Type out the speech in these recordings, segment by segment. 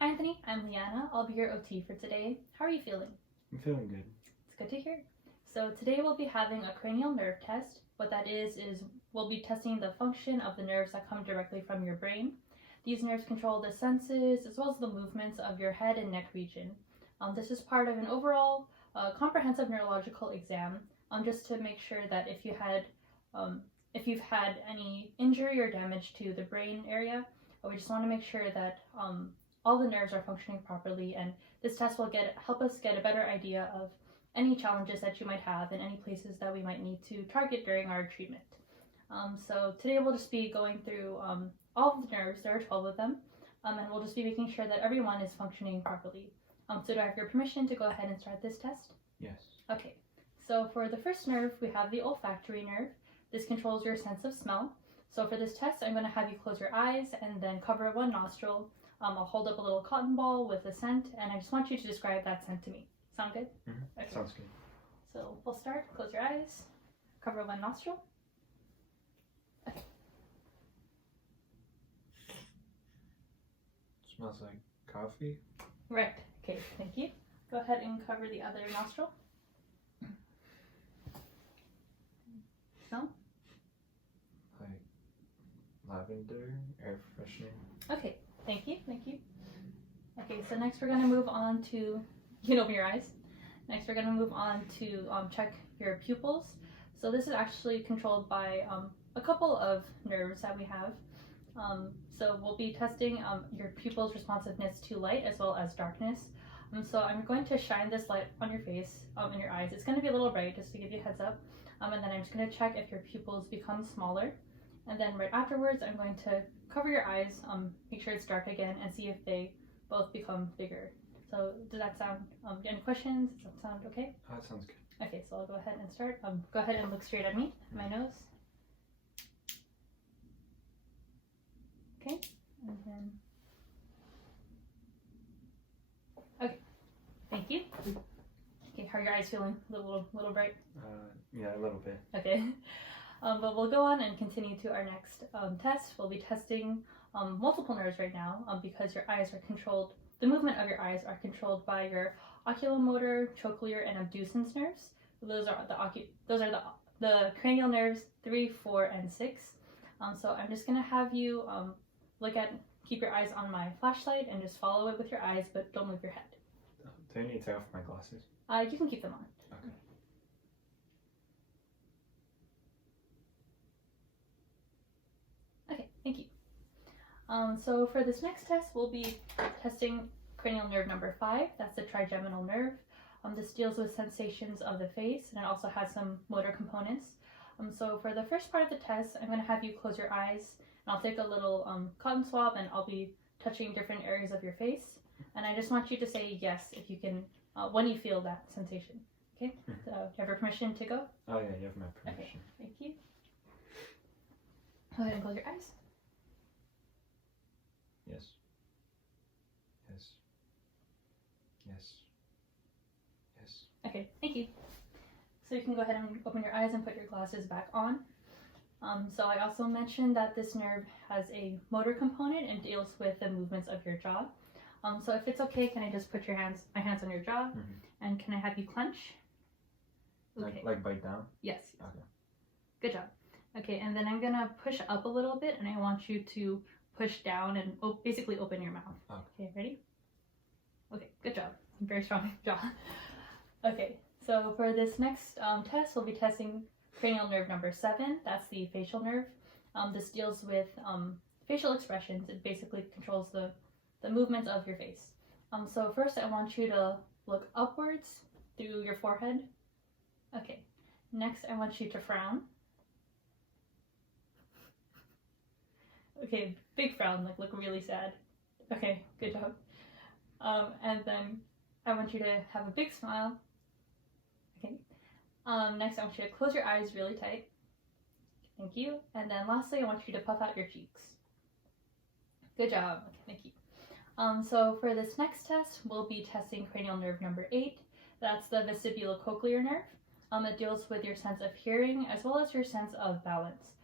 Hi Anthony, I'm Leanna. I'll be your OT for today. How are you feeling? I'm feeling good. It's good to hear. So today we'll be having a cranial nerve test. What that is we'll be testing the function of the nerves that come directly from your brain. These nerves control the senses as well as the movements of your head and neck region. This is part of an overall comprehensive neurological exam, just to make sure that if you've had any injury or damage to the brain area, we just want to make sure that all the nerves are functioning properly, and this test will help us get a better idea of any challenges that you might have and any places that we might need to target during our treatment. So today we'll just be going through all of the nerves. There are 12 of them, and we'll just be making sure that everyone is functioning properly. So do I have your permission to go ahead and start this test? Yes. Okay, so for the first nerve, we have the olfactory nerve. This controls your sense of smell. So for this test, I'm going to have you close your eyes and then cover one nostril. I'll hold up a little cotton ball with a scent, and I just want you to describe that scent to me. Sound good? Mm-hmm. Okay. Sounds good. So we'll start. Close your eyes. Cover one nostril. Okay. Smells like coffee. Right. Okay, thank you. Go ahead and cover the other nostril. Smell? Like lavender, air freshener. Okay, thank you, thank you. Okay, so next we're going to move on to, you can open your eyes. Next we're going to move on to check your pupils. So this is actually controlled by a couple of nerves that we have. So we'll be testing your pupils' responsiveness to light as well as darkness. So I'm going to shine this light on your face, in your eyes. It's going to be a little bright, just to give you a heads up. And then I'm just going to check if your pupils become smaller. And then right afterwards, I'm going to cover your eyes, make sure it's dark again, and see if they both become bigger. So does that sound, any questions? Does that sound okay? Oh, that sounds good. Okay, so I'll go ahead and start. Go ahead and look straight at me, my nose. Okay, and then, okay, thank you. Okay, how are your eyes feeling? A little bright? Yeah, a little bit. Okay, but we'll go on and continue to our next test. We'll be testing multiple nerves right now because your eyes are controlled. The movement of your eyes are controlled by your oculomotor, trochlear, and abducens nerves. Those are the cranial nerves 3, 4, and 6. So I'm just gonna have you keep your eyes on my flashlight and just follow it with your eyes, but don't move your head. Do I need to take off my glasses? You can keep them on. Okay. Okay, thank you. So for this next test, we'll be testing cranial nerve number 5. That's the trigeminal nerve. This deals with sensations of the face, and it also has some motor components. So for the first part of the test, I'm going to have you close your eyes, and I'll take a little cotton swab, and I'll be touching different areas of your face. And I just want you to say yes if you can, when you feel that sensation. Okay? So do you have your permission to go? Oh yeah, you have my permission. Okay, thank you. Go ahead and close your eyes. Yes. Yes. Yes. Yes. Okay, thank you. So you can go ahead and open your eyes and put your glasses back on. So I also mentioned that this nerve has a motor component and deals with the movements of your jaw. So if it's okay, can I just put my hands on your jaw, and can I have you clench? Okay. Like bite down? Yes. Okay. Good job. Okay, and then I'm gonna push up a little bit, and I want you to push down and basically open your mouth. Okay. Okay, ready? Okay, good job. Very strong jaw. Okay, so for this next test, we'll be testing cranial nerve number 7. That's the facial nerve. This deals with facial expressions. It basically controls the movements of your face. So first, I want you to look upwards through your forehead. Okay. Next, I want you to frown. Okay, big frown, like look really sad. Okay, good job. And then I want you to have a big smile. Okay. Next, I want you to close your eyes really tight. Thank you. And then lastly, I want you to puff out your cheeks. Good job. Okay, thank you. So for this next test, we'll be testing cranial nerve number 8. That's the vestibulocochlear nerve. It deals with your sense of hearing as well as your sense of balance.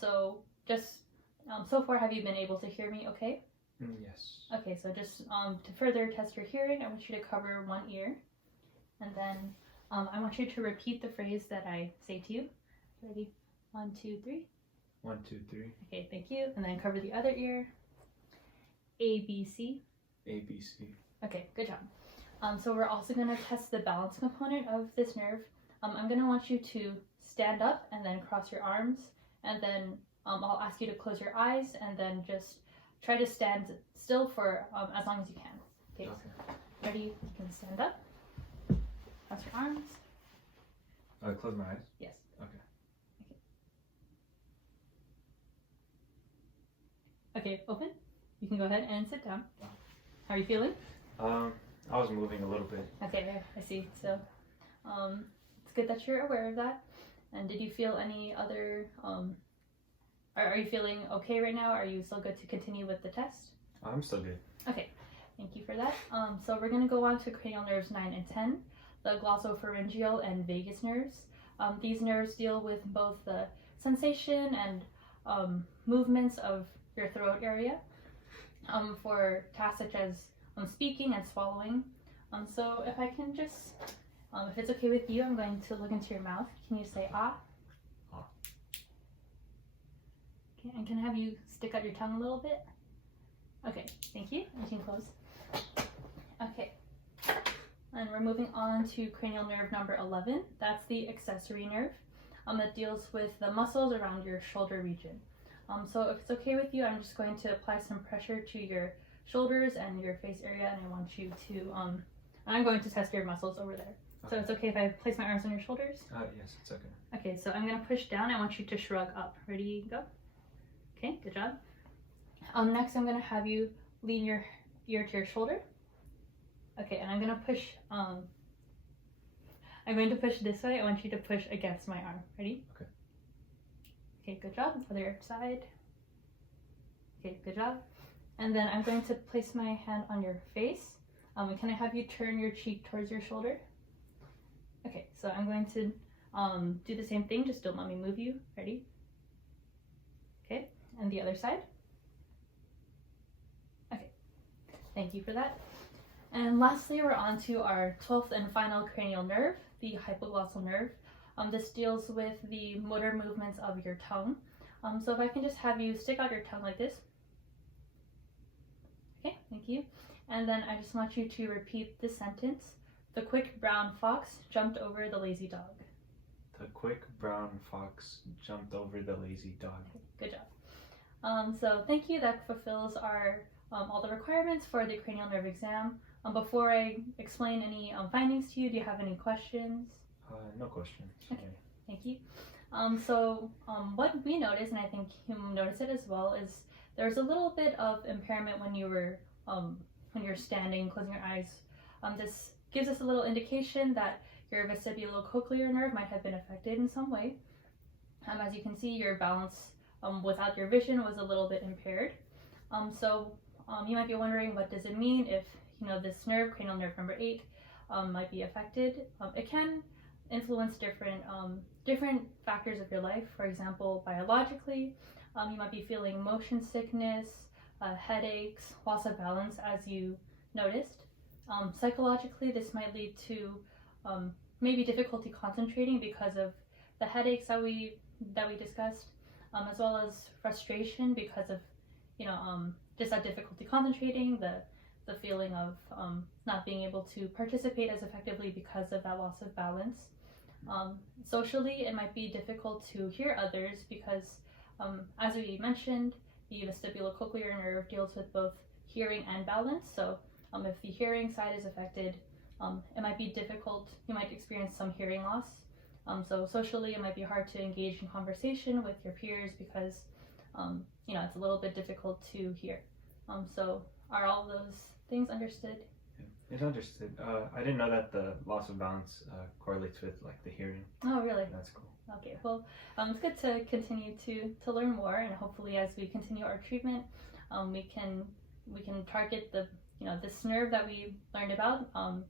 So far, have you been able to hear me okay? Yes. Okay, so just to further test your hearing, I want you to cover one ear. And then I want you to repeat the phrase that I say to you. Ready? 1, 2, 3. 1, 2, 3. Okay, thank you. And then cover the other ear. A, B, C. A, B, C. Okay, good job. So we're also going to test the balance component of this nerve. I'm going to want you to stand up and then cross your arms. And then I'll ask you to close your eyes and then just try to stand still for as long as you can. Okay, Okay. Ready? You can stand up. Cross your arms. Close my eyes? Yes. Okay. Okay, open. You can go ahead and sit down. How are you feeling? I was moving a little bit. Okay, I see. So, it's good that you're aware of that. And did you feel any other, are you feeling okay right now? Are you still good to continue with the test? I'm still good. Okay, thank you for that. So we're gonna go on to cranial nerves 9 and 10, the glossopharyngeal and vagus nerves. These nerves deal with both the sensation and movements of your throat area for tasks such as speaking and swallowing. So if I can just, if it's okay with you, I'm going to look into your mouth. Can you say ah? Ah. Okay, and can I have you stick out your tongue a little bit? Okay, thank you. You can close. Okay. And we're moving on to cranial nerve number 11. That's the accessory nerve that deals with the muscles around your shoulder region. So if it's okay with you, I'm just going to apply some pressure to your shoulders and your face area, and I want you to, I'm going to test your muscles over there. So it's okay if I place my arms on your shoulders? Yes, it's okay. Okay, so I'm going to push down. I want you to shrug up. Ready, go. Okay, good job. Next, I'm going to have you lean your ear to your shoulder. Okay, and I'm going to push, I'm going to push this way. I want you to push against my arm. Ready? Okay. Okay, good job. Other side. Okay, good job. And then I'm going to place my hand on your face. And can I have you turn your cheek towards your shoulder? Okay, so I'm going to do the same thing, just don't let me move you. Ready? Okay, and the other side. Okay, thank you for that. And lastly, we're on to our 12th and final cranial nerve, the hypoglossal nerve. This deals with the motor movements of your tongue. So if I can just have you stick out your tongue like this. Okay, thank you. And then I just want you to repeat this sentence. The quick brown fox jumped over the lazy dog. The quick brown fox jumped over the lazy dog. Good job. So thank you. That fulfills our all the requirements for the cranial nerve exam. Before I explain any findings to you, do you have any questions? No questions. Okay, thank you. What we noticed, and I think you noticed it as well, is there's a little bit of impairment when you're standing, closing your eyes. This gives us a little indication that your vestibulocochlear nerve might have been affected in some way. As you can see, your balance without your vision was a little bit impaired. You might be wondering, what does it mean if this nerve, cranial nerve number 8, might be affected? It can influence different factors of your life. For example, biologically, you might be feeling motion sickness, headaches, loss of balance, as you noticed. Psychologically, this might lead to maybe difficulty concentrating because of the headaches that we discussed, as well as frustration because of just that difficulty concentrating, the feeling of not being able to participate as effectively because of that loss of balance. Socially, it might be difficult to hear others because, as we mentioned, the vestibulocochlear nerve deals with both hearing and balance. So if the hearing side is affected, it might be difficult. You might experience some hearing loss. So socially, it might be hard to engage in conversation with your peers because it's a little bit difficult to hear. So are all those things understood? It's understood. I didn't know that the loss of balance correlates with like the hearing. Oh, really? That's cool. Okay, well, it's good to continue to learn more, and hopefully, as we continue our treatment, we can target this nerve that we learned about, and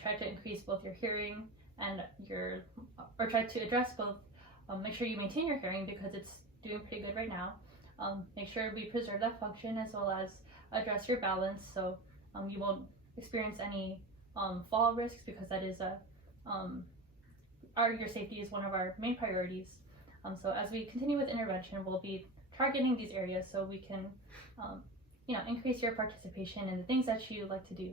try to increase both your hearing and or try to address both. Make sure you maintain your hearing because it's doing pretty good right now. Make sure we preserve that function as well as address your balance so you won't experience any fall risks, because that is your safety is one of our main priorities. So as we continue with intervention, we'll be targeting these areas so we can increase your participation in the things that you like to do.